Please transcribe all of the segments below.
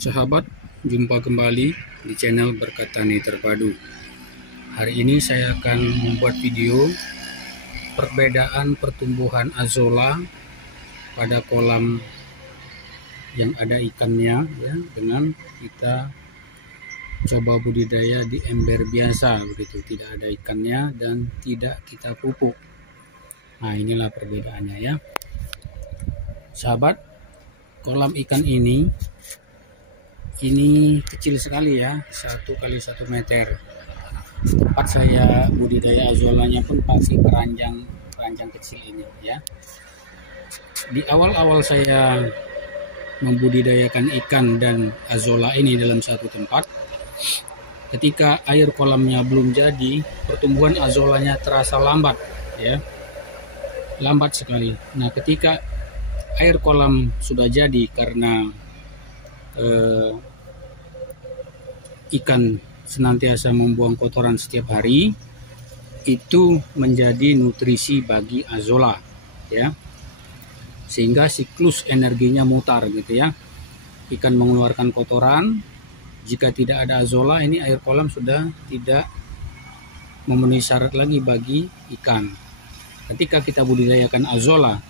Sahabat, jumpa kembali di channel Berkat Tani Terpadu. Hari ini saya akan membuat video perbedaan pertumbuhan azolla pada kolam yang ada ikannya ya, dengan kita coba budidaya di ember biasa begitu, tidak ada ikannya dan tidak kita pupuk. Nah, inilah perbedaannya ya. Sahabat, kolam ikan ini kecil sekali ya, 1 kali 1 meter. Tempat saya budidaya azollanya pun pakai keranjang kecil ini ya. Di awal-awal saya membudidayakan ikan dan azolla ini dalam satu tempat, ketika air kolamnya belum jadi, pertumbuhan azollanya terasa lambat ya, lambat sekali. Nah, ketika air kolam sudah jadi karena ikan senantiasa membuang kotoran setiap hari, itu menjadi nutrisi bagi azolla ya, sehingga siklus energinya mutar gitu ya. Ikan mengeluarkan kotoran, jika tidak ada azolla, ini air kolam sudah tidak memenuhi syarat lagi bagi ikan. Ketika kita budidayakan azolla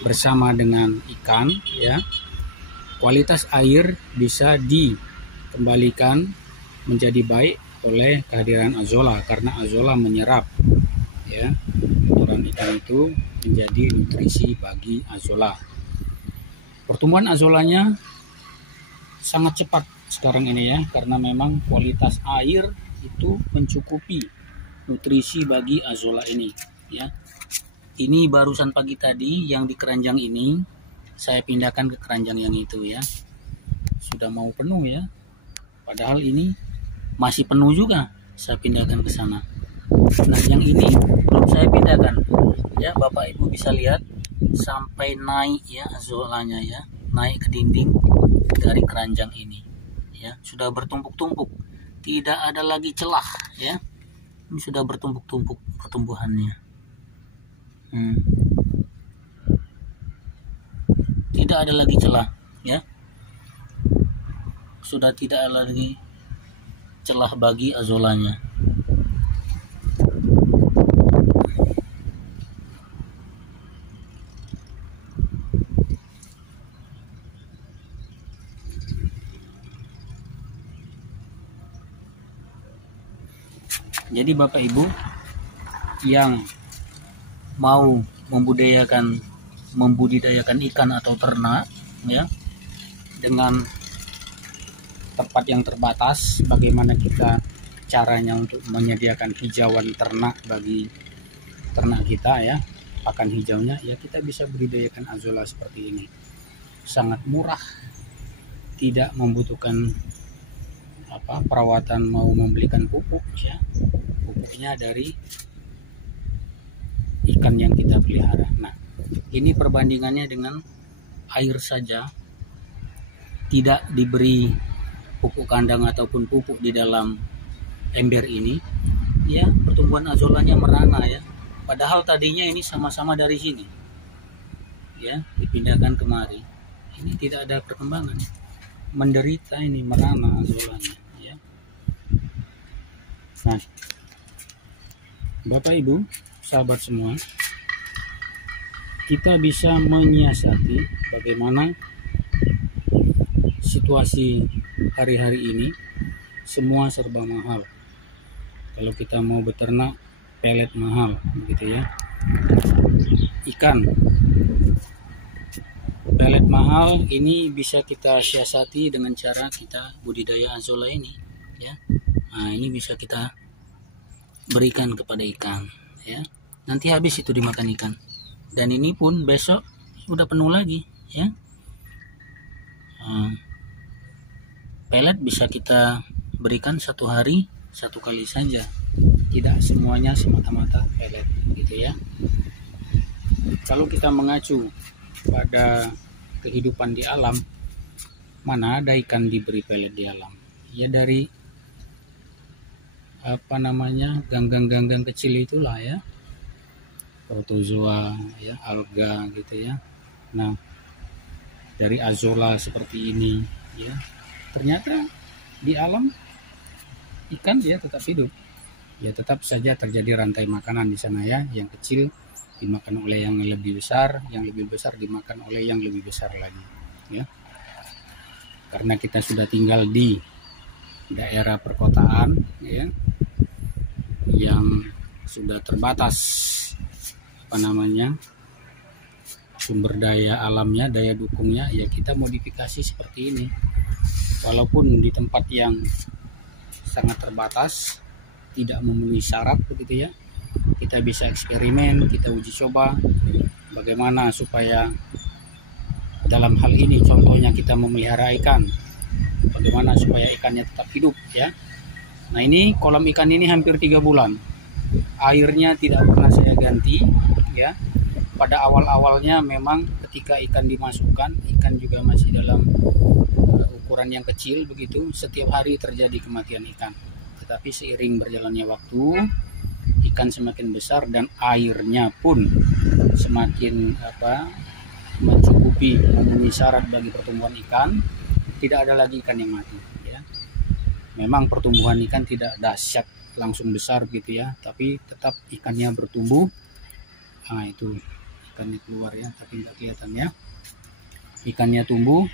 bersama dengan ikan ya, kualitas air bisa dikembalikan menjadi baik oleh kehadiran azolla, karena azolla menyerap ya kotoran ikan itu menjadi nutrisi bagi azolla. Pertumbuhan azollanya sangat cepat sekarang ini ya, karena memang kualitas air itu mencukupi nutrisi bagi azolla ini ya. Ini barusan pagi tadi yang di keranjang ini saya pindahkan ke keranjang yang itu ya, sudah mau penuh ya, padahal ini masih penuh juga, saya pindahkan ke sana. Nah, yang ini belum saya pindahkan ya, Bapak Ibu bisa lihat sampai naik ya azollanya ya, naik ke dinding dari keranjang ini ya, sudah bertumpuk-tumpuk, tidak ada lagi celah ya, ini sudah bertumpuk-tumpuk pertumbuhannya. Tidak ada lagi celah ya, sudah tidak ada lagi celah bagi azollanya. Jadi Bapak Ibu yang mau membudidayakan ikan atau ternak ya, dengan tempat yang terbatas, bagaimana kita caranya untuk menyediakan hijauan ternak bagi ternak kita ya, pakan hijaunya ya, kita bisa budidayakan azolla seperti ini. Sangat murah, tidak membutuhkan perawatan, mau membelikan pupuk ya, pupuknya dari ikan yang kita pelihara. Nah, ini perbandingannya dengan air saja, tidak diberi pupuk kandang ataupun pupuk di dalam ember ini ya, pertumbuhan azollanya merana ya, padahal tadinya ini sama-sama dari sini ya, dipindahkan kemari, ini tidak ada perkembangan, menderita, ini merana azollanya ya. Nah, Bapak Ibu sahabat semua, kita bisa menyiasati bagaimana situasi hari-hari ini. Semua serba mahal. Kalau kita mau beternak, pelet mahal begitu ya. Ikan pelet mahal, ini bisa kita siasati dengan cara kita budidaya azolla ini ya. Nah, ini bisa kita berikan kepada ikan ya, nanti habis itu dimakan ikan, dan ini pun besok sudah penuh lagi ya. Pelet bisa kita berikan 1 hari 1 kali saja, tidak semuanya semata-mata pelet gitu ya. Kalau kita mengacu pada kehidupan di alam, mana ada ikan diberi pelet di alam ya, dari ganggang-ganggang kecil itulah ya, protozoa ya, alga gitu ya. Nah, dari azolla seperti ini ya, ternyata di alam ikan dia tetap hidup. Ya tetap saja terjadi rantai makanan di sana ya, yang kecil dimakan oleh yang lebih besar, yang lebih besar dimakan oleh yang lebih besar lagi ya. Karena kita sudah tinggal di daerah perkotaan ya, yang sudah terbatas sumber daya alamnya, daya dukungnya, ya kita modifikasi seperti ini. Walaupun di tempat yang sangat terbatas, tidak memenuhi syarat begitu ya, kita bisa eksperimen, kita uji coba bagaimana supaya dalam hal ini contohnya kita memelihara ikan, bagaimana supaya ikannya tetap hidup ya. Nah ini kolam ikan ini hampir 3 bulan, airnya tidak pernah saya ganti ya. Pada awal-awalnya memang ketika ikan dimasukkan, ikan juga masih dalam ukuran yang kecil begitu, setiap hari terjadi kematian ikan. Tetapi seiring berjalannya waktu, ikan semakin besar dan airnya pun semakin mencukupi, memenuhi syarat bagi pertumbuhan ikan. Tidak ada lagi ikan yang mati ya. Memang pertumbuhan ikan tidak dahsyat langsung besar gitu ya, tapi tetap ikannya bertumbuh. Nah itu ikannya keluar ya, tapi nggak kelihatan ya. Ikannya tumbuh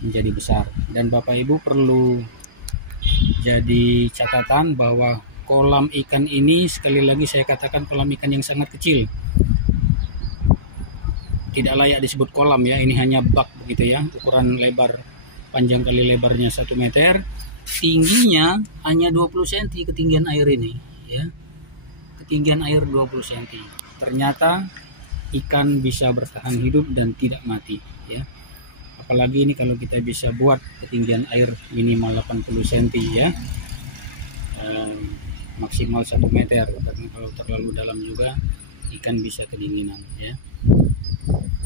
menjadi besar. Dan Bapak Ibu perlu jadi catatan bahwa kolam ikan ini, sekali lagi saya katakan, kolam ikan yang sangat kecil, tidak layak disebut kolam ya. Ini hanya bak begitu ya, ukuran lebar, panjang kali lebarnya 1 meter, tingginya hanya 20 cm ketinggian air ini ya, ketinggian air 20 cm. Ternyata ikan bisa bertahan hidup dan tidak mati ya. Apalagi ini kalau kita bisa buat ketinggian air minimal 80 cm ya, maksimal 1 meter, karena kalau terlalu dalam juga ikan bisa kedinginan ya.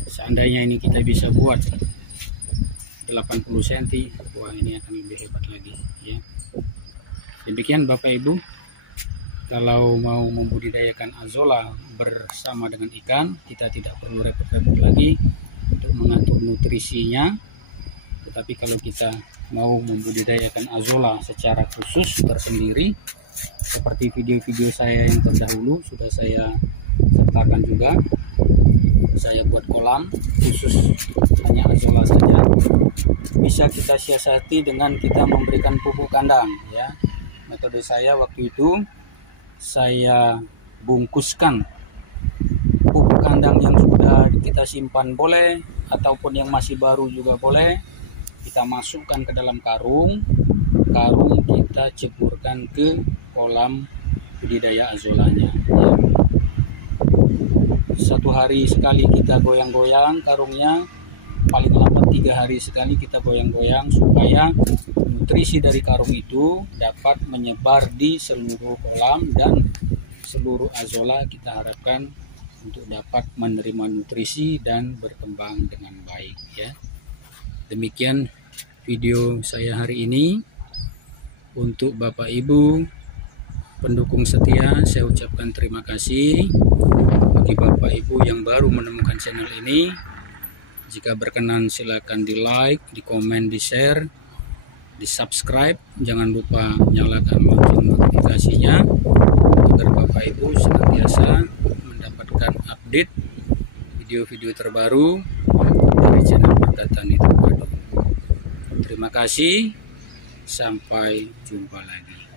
Seandainya ini kita bisa buat 80 cm, wah ini akan lebih hebat lagi ya. Demikian Bapak Ibu, kalau mau membudidayakan azolla bersama dengan ikan, kita tidak perlu repot-repot lagi untuk mengatur nutrisinya. Tetapi kalau kita mau membudidayakan azolla secara khusus tersendiri, seperti video-video saya yang terdahulu sudah saya sertakan juga, saya buat kolam khusus hanya azolla saja. Bisa kita siasati dengan kita memberikan pupuk kandang ya. Metode saya waktu itu, saya bungkuskan pupuk kandang yang sudah kita simpan boleh, ataupun yang masih baru juga boleh. Kita masukkan ke dalam karung kita ceburkan ke kolam budidaya azollanya ya. 1 hari sekali kita goyang-goyang karungnya, paling lambat 3 hari sekali kita goyang-goyang, supaya nutrisi dari karung itu dapat menyebar di seluruh kolam, dan seluruh azolla kita harapkan untuk dapat menerima nutrisi dan berkembang dengan baik ya. Demikian video saya hari ini. Untuk Bapak Ibu pendukung setia, saya ucapkan terima kasih. Bagi Bapak Ibu yang baru menemukan channel ini, jika berkenan silakan di like, di komen, di share, di subscribe. Jangan lupa nyalakan lonceng notifikasinya agar Bapak Ibu senantiasa mendapatkan update video-video terbaru dari channel Perdatani Terpadu. Terima kasih, sampai jumpa lagi.